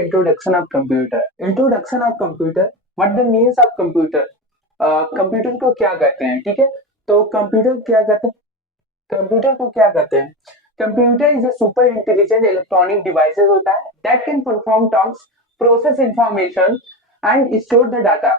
introduction of computer. Introduction of computer. What the means of computer? Computer को क्या कहते हैं, ठीक है। तो कंप्यूटर क्या कहते हैं, कंप्यूटर को क्या कहते हैं? Computer is a super intelligent electronic devices होता है that can perform task, process information and store the data.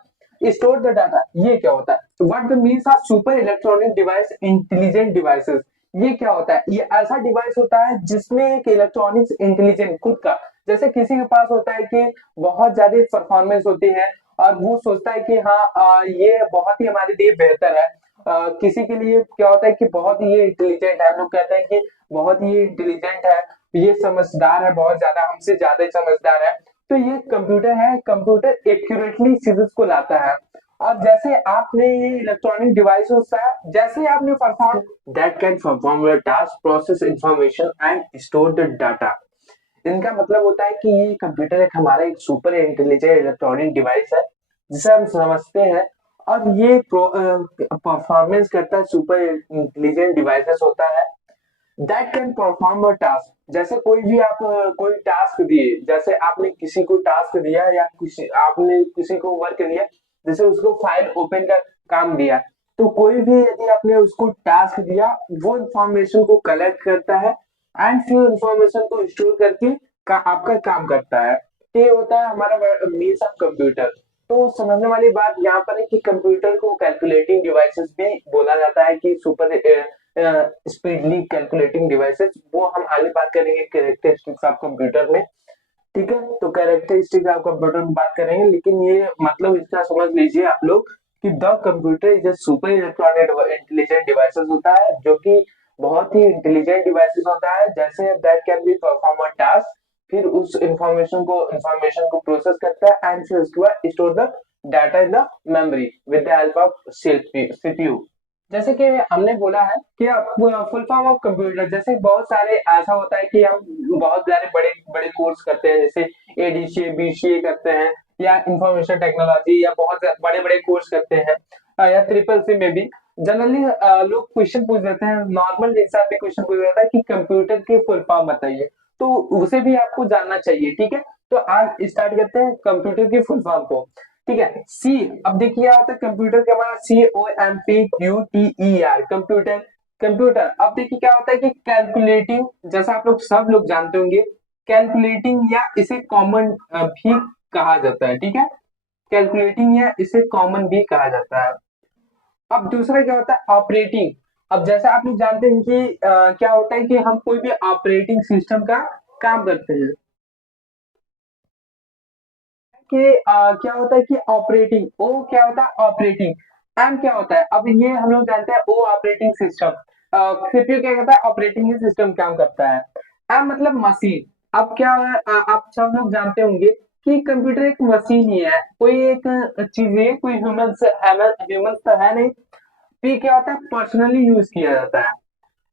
Store the data, ये क्या होता है? What the means of super electronic device intelligent devices, ये क्या होता है? ये ऐसा डिवाइस होता है जिसमें एक इलेक्ट्रॉनिक्स इंटेलिजेंट खुद का, जैसे किसी के पास होता है कि बहुत ज्यादा परफॉर्मेंस होती है और वो सोचता है कि हाँ ये बहुत ही हमारे लिए बेहतर है। किसी के लिए क्या होता है कि बहुत ही ये इंटेलिजेंट है, हम लोग कहते हैं कि बहुत ही इंटेलिजेंट है, ये समझदार है, बहुत ज्यादा हमसे ज्यादा समझदार है। तो ये कंप्यूटर है, कंप्यूटर एक्यूरेटली चीजों को लाता है। और जैसे आपने ये इलेक्ट्रॉनिक डिवाइस होता है, जैसे आपने perform that can perform your task, process information and store the data. इनका मतलब होता है कि ये कंप्यूटर एक हमारा एक सुपर इंटेलिजेंट इलेक्ट्रॉनिक डिवाइस है जिसे हम समझते हैं, और ये परफॉर्मेंस करता है, सुपर इंटेलिजेंट डिवाइसेस होता है that can perform a task. जैसे कोई भी आप कोई टास्क दिए, जैसे आपने किसी को टास्क दिया या किसी आपने किसी को वर्क दिया, जैसे उसको फाइल ओपन का काम दिया, तो कोई भी यदि आपने उसको टास्क दिया, वो इंफॉर्मेशन को कलेक्ट करता है एंड फिर इंफॉर्मेशन को स्टोर करके आपका काम करता है। ये होता है हमारा मीन्स ऑफ कंप्यूटर। तो समझने वाली बात यहाँ पर है कि कंप्यूटर को कैलकुलेटिंग डिवाइसेस भी बोला जाता है, कि सुपर स्पीडली कैलकुलेटिंग डिवाइसेस, वो हम आगे बात करेंगे कैरेक्टरिस्टिक्स ऑफ कंप्यूटर में, ठीक है। तो कैरेक्टरिस्टिक्स ऑफ कंप्यूटर में बात करेंगे, लेकिन ये मतलब इसका समझ लीजिए आप लोग कि the computer is a super electronic intelligent devices होता है, जो कि बहुत ही इंटेलिजेंट डिवाइसेस होता है, जैसे that can be perform a task, फिर उस इंफॉर्मेशन को प्रोसेस करता है एंड फिर उसके बाद store the data in the memory with the help of CPU. जैसे कि हमने बोला है कि फुल फॉर्म ऑफ कंप्यूटर, जैसे बहुत सारे ऐसा होता है कि हम बहुत सारे बड़े बड़े कोर्स करते हैं, जैसे एडीसीए बीसीए करते हैं, या इंफॉर्मेशन टेक्नोलॉजी, या बहुत बड़े बड़े कोर्स करते हैं, या ट्रिपल सी में भी जनरली लोग क्वेश्चन पूछ देते हैं, नॉर्मल इंसान भी क्वेश्चन पूछ देता है कि कंप्यूटर की फुल फॉर्म बताइए, तो उसे भी आपको जानना चाहिए, ठीक है। तो आज स्टार्ट करते हैं कंप्यूटर की फुल फॉर्म को, ठीक है। सी, अब देखिए क्या होता है कंप्यूटर के हमारा COMPUTER, कंप्यूटर। कंप्यूटर, अब देखिए क्या होता है कि कैलकुलेटिंग, जैसा आप लोग सब लोग जानते होंगे, कैलकुलेटिंग या इसे कॉमन भी कहा जाता है, ठीक है। कैलकुलेटिंग या इसे कॉमन भी कहा जाता है। अब दूसरा क्या होता है ऑपरेटिंग। अब जैसे आप लोग जानते हैं कि क्या होता है कि हम कोई भी ऑपरेटिंग सिस्टम का काम करते हैं, कि क्या होता है कि ऑपरेटिंग, ओ क्या होता है ऑपरेटिंग, एम क्या होता है, अब ये हम लोग जानते हैं ओ ऑपरेटिंग सिस्टम, सीपीयू क्या करता है ऑपरेटिंग सिस्टम काम करता है, एम मतलब मशीन। अब क्या आप सब लोग जानते होंगे कि कंप्यूटर एक मशीन ही है, कोई एक चीज है, कोई ह्यूमन तो है नहीं। पी क्या होता है पर्सनली यूज किया जाता है,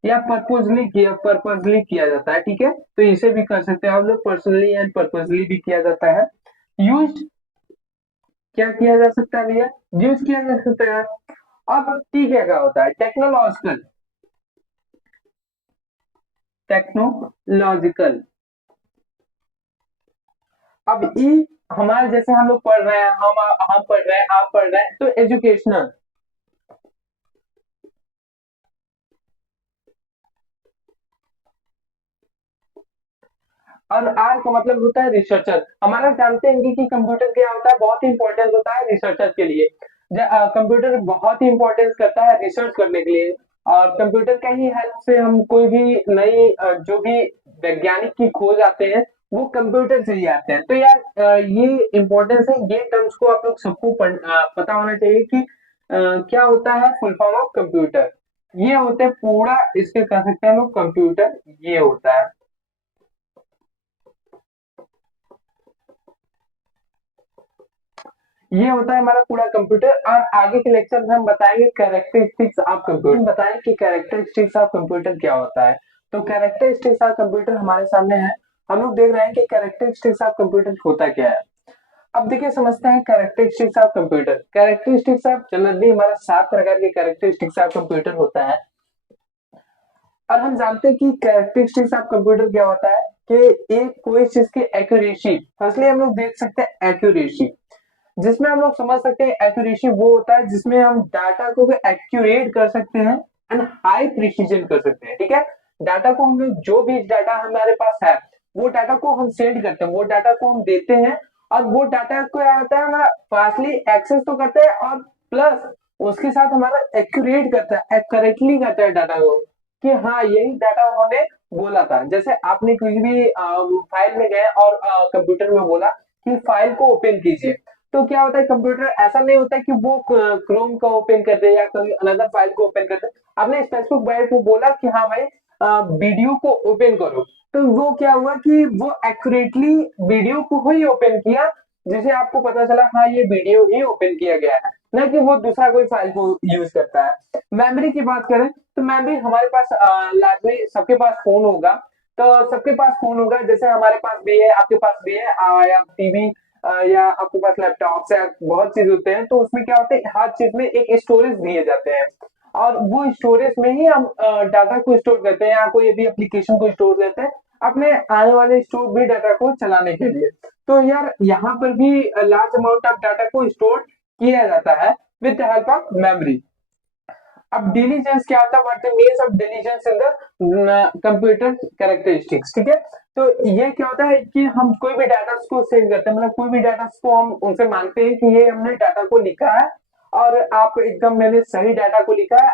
या पर्पजली किया जाता है, ठीक है। तो इसे भी कर सकते हैं आप लोग, पर्सनली एंड पर्पजली भी किया जाता है। यूज क्या किया जा सकता है भैया, यूज किया जा सकता है। अब टी क्या होता है टेक्नोलॉजिकल, टेक्नोलॉजिकल। अब ई हमारे जैसे हम लोग पढ़ रहे हैं, हम पढ़ रहे हैं, आप पढ़ रहे हैं, तो एजुकेशनल। और आर का मतलब होता है रिसर्चर। हमारा जानते हैं कि कंप्यूटर क्या होता है, बहुत ही इंपॉर्टेंट होता है रिसर्चर के लिए। कंप्यूटर बहुत ही इंपॉर्टेंस करता है रिसर्च करने के लिए, और कंप्यूटर का ही हेल्प से हम कोई भी नई जो भी वैज्ञानिक की खोज आते हैं, वो कंप्यूटर से ही आते हैं। तो यार ये इंपॉर्टेंस है, ये टर्म्स को आप लोग सबको पता होना चाहिए कि क्या होता है फुल फॉर्म ऑफ कंप्यूटर। ये होते हैं पूरा, इसके कह सकते हैं हम लोग कंप्यूटर, ये होता है। ये होता है हमारा पूरा कंप्यूटर, और आगे के लेक्चर में हम बताएंगे कैरेक्टरिस्टिक्स ऑफ कंप्यूटर, बताएं कि कैरेक्टरिस्टिक्स ऑफ कंप्यूटर क्या होता है। तो कैरेक्टरिस्टिक्स ऑफ कंप्यूटर हमारे सामने है, हम लोग देख रहे हैं कि कैरेक्टरिस्टिक्स ऑफ कंप्यूटर होता क्या है। अब देखिए समझते हैं characteristics of computer. Characteristics of generally हमारा 7 प्रकार के कैरेक्टरिस्टिक्स ऑफ कंप्यूटर होता है, और हम जानते हैं कि कैरेक्टरिस्टिक्स ऑफ कंप्यूटर क्या होता है। कि एक कोई चीज की एक्यूरेसी, फर्स्टली हम लोग देख सकते हैं एक्यूरेसी, जिसमें हम लोग समझ सकते हैं एक्यूरेसी वो होता है जिसमें हम डाटा को एक्यूरेट कर सकते हैं एंड हाई प्रिसीजन कर सकते हैं, ठीक है। डाटा को हम लोग जो भी डाटा हमारे पास है वो डाटा को हम सेंड करते हैं, वो डाटा को हम देते हैं, और वो डाटा को क्या होता है हमारा फास्टली एक्सेस तो करते हैं और प्लस उसके साथ हमारा एक्यूरेट करता है, करेक्टली करता है डाटा को कि हाँ यही डाटा उन्होंने बोला था। जैसे आपने कोई भी फाइल में गए और कंप्यूटर में बोला कि फाइल को ओपन कीजिए, तो क्या होता है कंप्यूटर ऐसा नहीं होता कि वो क्रोम का ओपन कर दे या कोई अनदर फाइल को ओपन कर दे। आपने स्पेसिफिक फाइल को बोला कि हाँ भाई वीडियो को ओपन करो, तो वो क्या हुआ कि वो एक्यूरेटली वीडियो को ही ओपन किया, जिसे आपको पता चला हाँ ये वीडियो ही ओपन किया गया है, ना कि वो दूसरा कोई फाइल को यूज करता है। मेमोरी की बात करें तो मेमोरी हमारे पास लार्जली सबके पास फोन होगा, तो सबके पास फोन होगा, जैसे हमारे पास भी है आपके पास भी है, या टीवी या आपके पास लैपटॉप से बहुत चीज होते हैं, तो उसमें क्या होता है हर चीज में एक स्टोरेज दिए जाते हैं, और वो स्टोरेज में ही हम डाटा को स्टोर करते हैं या कोई भी एप्लीकेशन को स्टोर करते हैं अपने आने वाले स्टोर भी डाटा को चलाने के लिए। तो यार यहाँ पर भी लार्ज अमाउंट ऑफ डाटा को स्टोर किया जाता है with the help of memory. अब डिलीजेंस क्या होता है, what the means of diligence in the computer characteristics, ठीक है। तो ये क्या होता है कि हम कोई भी डाटा को सेंड करते हैं, मतलब कोई भी डाटा को हम उनसे मांगते हैं कि ये हमने डाटा को लिखा है और आप एकदम मैंने सही डाटा को लिखा है,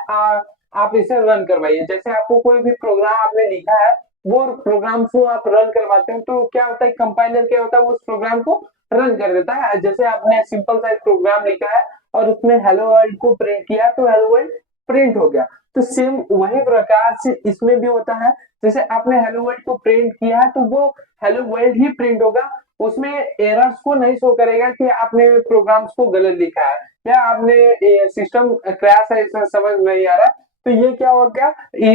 आप इसे रन करवाइए। जैसे आपको कोई भी प्रोग्राम आपने लिखा है, वो प्रोग्राम को आप रन करवाते हैं, तो क्या होता है कंपाइलर क्या होता है उस प्रोग्राम को रन कर देता है। जैसे आपने सिंपल सा एक प्रोग्राम लिखा है और उसमें हेलो वर्ल्ड को प्रिंट किया, तो हेलो वर्ल्ड प्रिंट हो गया। तो सेम वही प्रकार से इसमें भी होता है, जैसे आपने हेलो वर्ल्ड को प्रिंट किया है तो वो हेलो वर्ल्ड ही प्रिंट होगा, उसमें एरर्स को नहीं शो करेगा कि आपने प्रोग्राम्स को गलत लिखा है या आपने सिस्टम क्रैश है इसमें समझ नहीं आ रहा। तो ये क्या हो गया,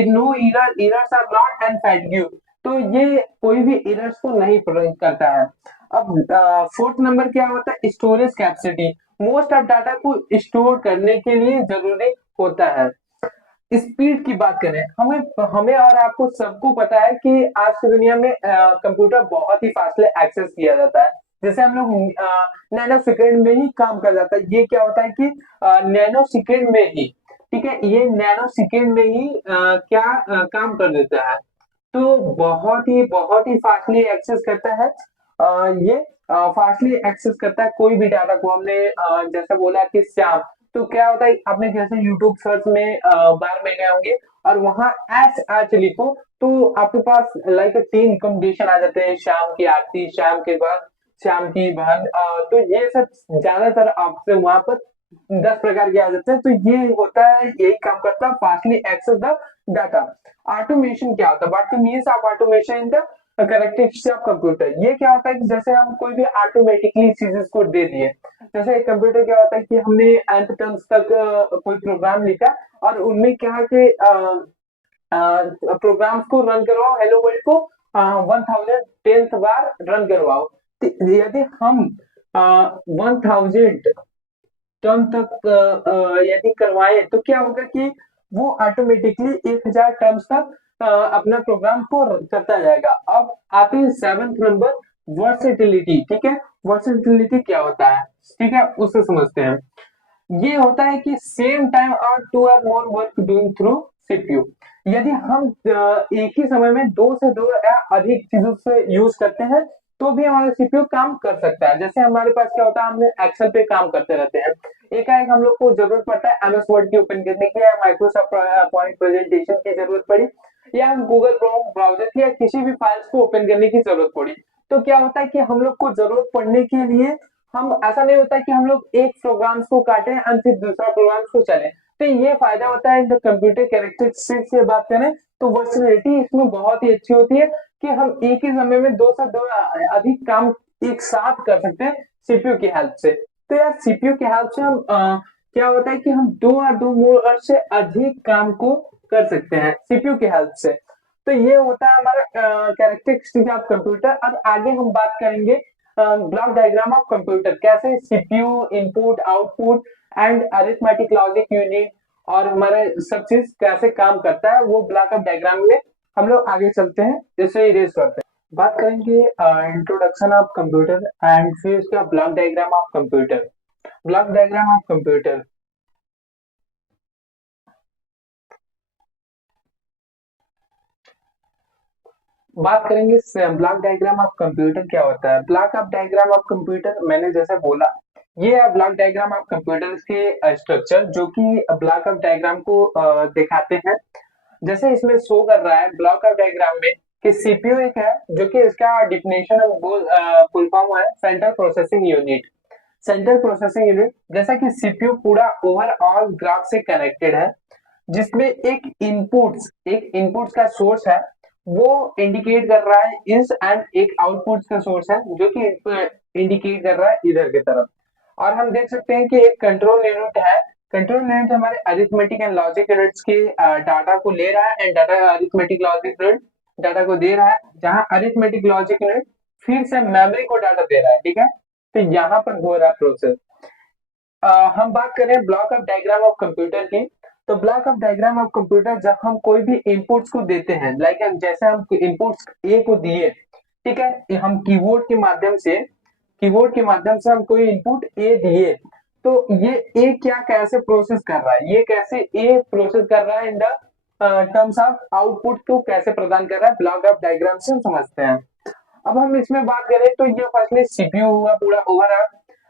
no error, errors are not and fatigue, तो ये कोई भी एरर्स को नहीं प्रिंट करता है। अब फोर्थ नंबर क्या होता है, storage capacity, most of data को स्टोर करने के लिए जरूरी होता है। स्पीड की बात करें, हमें हमें और आपको सबको पता है कि आज की दुनिया में कंप्यूटर बहुत ही फास्टली एक्सेस किया जाता है। जैसे हम लोग नैनो सेकेंड में ही काम कर जाता है, ये क्या होता है कि नैनो सेकेंड में ही, ठीक है, ये नैनो सेकेंड में ही क्या काम कर देता है, तो बहुत ही फास्टली एक्सेस करता है। ये फास्टली एक्सेस करता है कोई भी डाटा को। हमने जैसे बोला कि श्याम, तो क्या होता है आपने जैसे यूट्यूब सर्च में बार में गए होंगे और वहां एच एच लिखो, तो आपके पास लाइक 3 कॉम्बिनेशन आ जाते हैं, श्याम की आरती, श्याम के बाद श्याम की बहन, तो ये सब ज्यादातर आपसे वहां पर 10 प्रकार के आ जाते हैं। तो ये होता है, यही काम करता है fastly access the data. Automation क्या होता है, what the means of automation in the characteristics of computer, ये क्या होता है कि जैसे हम कोई भी ऑटोमेटिकली चीजेस को दे दिए, जैसे एक कंप्यूटर क्या होता है कि हमने nth टर्म्स तक कोई प्रोग्राम लिखा और उनमें क्या है कि प्रोग्राम्स को रन करवाओ, हेलो वर्ल्ड को 1010th बार रन करवाओ। तो यदि हम 1000 टर्म तक यदि करवाएं तो क्या होगा कि वो ऑटोमेटिकली 1000 टर्म्स तक अपना प्रोग्राम को करता जाएगा। अब आते हैं 7th नंबर, वर्सेटिलिटी, ठीक है। वर्सेटिलिटी क्या होता है, ठीक है, उसे समझते हैं। ये होता है कि सेम टाइम और 2 और more work doing through CPU, यदि हम एक ही समय में 2 से 2 या अधिक चीजों से यूज करते हैं तो भी हमारा सीपीयू काम कर सकता है। जैसे हमारे पास क्या होता है, हमने एक्सेल पे काम करते रहते हैं, एकाएक हम लोग को जरूरत पड़ता है एमएस वर्ड की ओपन करने की या माइक्रोसॉफ्ट पॉइंट प्रेजेंटेशन की जरूरत पड़ी या हम गूगल क्रोम ब्राउजर की या किसी भी फाइल्स को ओपन करने की जरूरत पड़ी, तो क्या होता है कि हम लोग को जरूरत पड़ने के लिए हम ऐसा नहीं होता कि हम लोग एक प्रोग्राम्स को काटें और फिर दूसरा प्रोग्राम्स को चले। तो ये फायदा होता है कंप्यूटर कैरेक्टरिस्टिक्स से बात करें तो वर्सटिलिटी इसमें बहुत ही अच्छी होती है कि हम एक ही समय में 2 से 2 अधिक काम एक साथ कर सकते हैं सीपीयू की हेल्प से। तो यार सीपीयू की हेल्प से हम क्या होता है कि हम 2 और 2 मोर से अधिक काम को कर सकते हैं सीपीयू की हेल्प से। तो ये होता है हमारा कैरेक्टरिस्टिक ऑफ कंप्यूटर। अब आगे हम बात करेंगे ब्लॉक डायग्राम ऑफ कंप्यूटर, कैसे CPU input output and arithmetic logic unit और हमारे सब चीज कैसे काम करता है वो ब्लॉक ऑफ डायग्राम में हम लोग आगे चलते हैं, इसे इरेज करते हैं। बात करेंगे इंट्रोडक्शन ऑफ कंप्यूटर एंड फिर उसका block diagram of computer. Block diagram of computer, बात करेंगे ब्लॉक डायग्राम ऑफ कंप्यूटर क्या होता है। Block of diagram of computer मैंने जैसे बोला, ये है ब्लॉक डायग्राम ऑफ कंप्यूटर के स्ट्रक्चर जो कि ब्लॉक ऑफ डायग्राम को दिखाते हैं। जैसे इसमें शो कर रहा है ब्लॉक ऑफ डायग्राम में कि सीपीयू एक है, जो कि इसका डिफिनेशन ऑफ फुल फॉर्म है central processing unit. Central processing unit जैसा कि सीपीयू पूरा ओवरऑल ग्राफ से कनेक्टेड है, जिसमें एक इनपुट्स का सोर्स है, वो इंडिकेट कर रहा है इस, एंड एक आउटपुट का सोर्स है जो कि इंडिकेट कर रहा है इधर की तरफ। और हम देख सकते हैं कि एक कंट्रोल यूनिट है। कंट्रोल यूनिट हमारे अरिथमेटिक एंड लॉजिक यूनिट्स के डाटा को ले रहा है, and data arithmetic logic unit data को दे रहा है, जहां अरिथमेटिक लॉजिक यूनिट फिर से मेमोरी को डाटा दे रहा है। ठीक है, तो यहाँ पर हो रहा है प्रोसेस। हम बात करें block of diagram of computer की, तो block of diagram of computer जब हम कोई भी इनपुट्स को देते हैं, लाइक जैसे हम इनपुट्स ए को दिए, ठीक है, ये हम कीबोर्ड के माध्यम से हम कोई इनपुट ए दिए, तो ये ए क्या कैसे प्रोसेस कर रहा है, ये कैसे ए प्रोसेस कर रहा है in the terms of output को कैसे प्रदान कर रहा है, ब्लॉक ऑफ डायग्राम से हम समझते हैं। अब हम इसमें बात करें तो ये फर्स्टली सीपीयू हुआ पूरा ओवरऑल।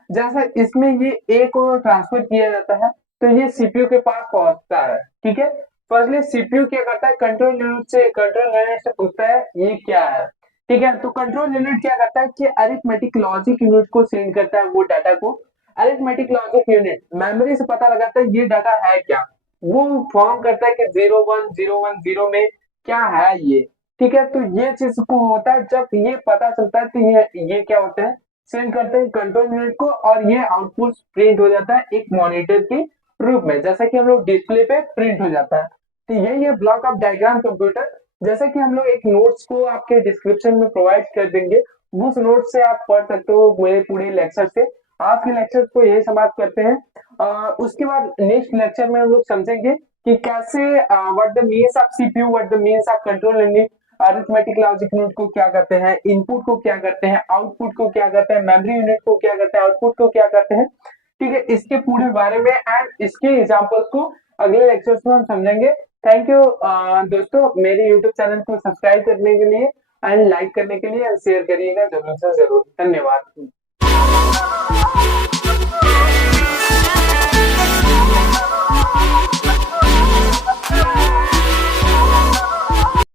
जैसा इसमें ये ए को ट्रांसफर किया जाता है, तो ये सीपीयू के पास पहुंचता है। ठीक है, फर्स्टली सीपीयू क्या करता है, कंट्रोल यूनिट से पूछता है ये क्या है। ठीक है, तो कंट्रोल यूनिट क्या करता है कि अरिथमेटिक लॉजिक यूनिट को सेंड करता है वो डाटा को। अरिथमेटिक लॉजिक यूनिट मेमोरी से पता लगाता है ये डाटा है क्या, वो फॉर्म करता है कि 0 1 0 1 0 में क्या है ये। ठीक है, तो ये चीज को होता है, जब ये पता चलता है तो ये क्या होता है, सेंड करते हैं कंट्रोल यूनिट को, और ये आउटपुट प्रिंट हो जाता है एक मॉनिटर के रूप में, जैसा कि हम लोग डिस्प्ले पे प्रिंट हो जाता है। तो यही है ब्लॉक ऑफ डायग्राम कंप्यूटर। जैसा कि हम लोग एक नोट्स को आपके डिस्क्रिप्शन में प्रोवाइड कर देंगे, उस नोट से आप पढ़ सकते हो मेरे पूरे लेक्चर से। आज के लेक्चर को यही समाप्त करते हैं। उसके बाद नेक्स्ट लेक्चर में हम लोग समझेंगे कि कैसे what the means of CPU, what the means of control unit, arithmetic logic unit को क्या करते हैं, इनपुट को क्या करते हैं, आउटपुट को क्या करते हैं, मेमोरी यूनिट को क्या करते हैं, आउटपुट को क्या करते हैं। ठीक है, इसके पूरे बारे में एंड इसके एग्जांपल्स को अगले लेक्चर्स में हम समझेंगे। थैंक यू दोस्तों, मेरे यूट्यूब चैनल को सब्सक्राइब करने के लिए एंड लाइक करने के लिए एंड शेयर करिएगा जरूर से जरूर। धन्यवाद।